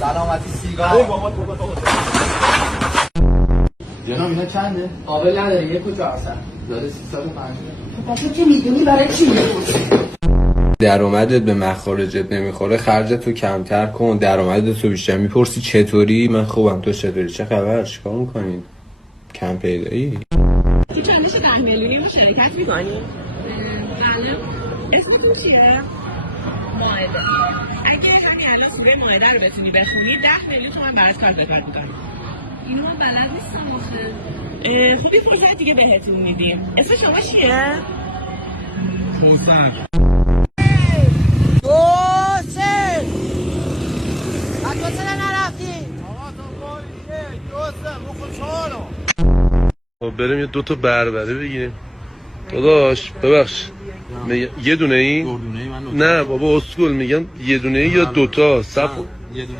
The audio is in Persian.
سلامتی سیگار. جناب اینا چنده؟ قابل نداره 1.400 داره 350. خب چه میدونی برای چی میپرسی؟ درآمدت به مخارجت نمیخوره، خرجتو کمتر کن، درآمدتو بیشتر. میپرسی چطوری؟ من خوبم، تو چطوری؟ چه خبر؟ چیکار میکنین؟ کم پیدایی؟ تو چندش 10 میلیونی رو شرکت میکنی؟ بله. اسمتون چیه؟ مائده. اگه همین الان سوره مائده رو بتونی بخونی 10 میلیون تومن برات کار خدمت میکنم. اینو من بلد نیستم آخه. خب یه فرصت دیگه بهتون میدیم. اسم شما چیه؟ کوثر. خب بریم یه 2 تا بربره بگیریم. داداش ببخش یه دونه ای؟ دو دونه ای من نه بابا اسکول میگم یه دونه ای یا 2 تا؟ یه دونه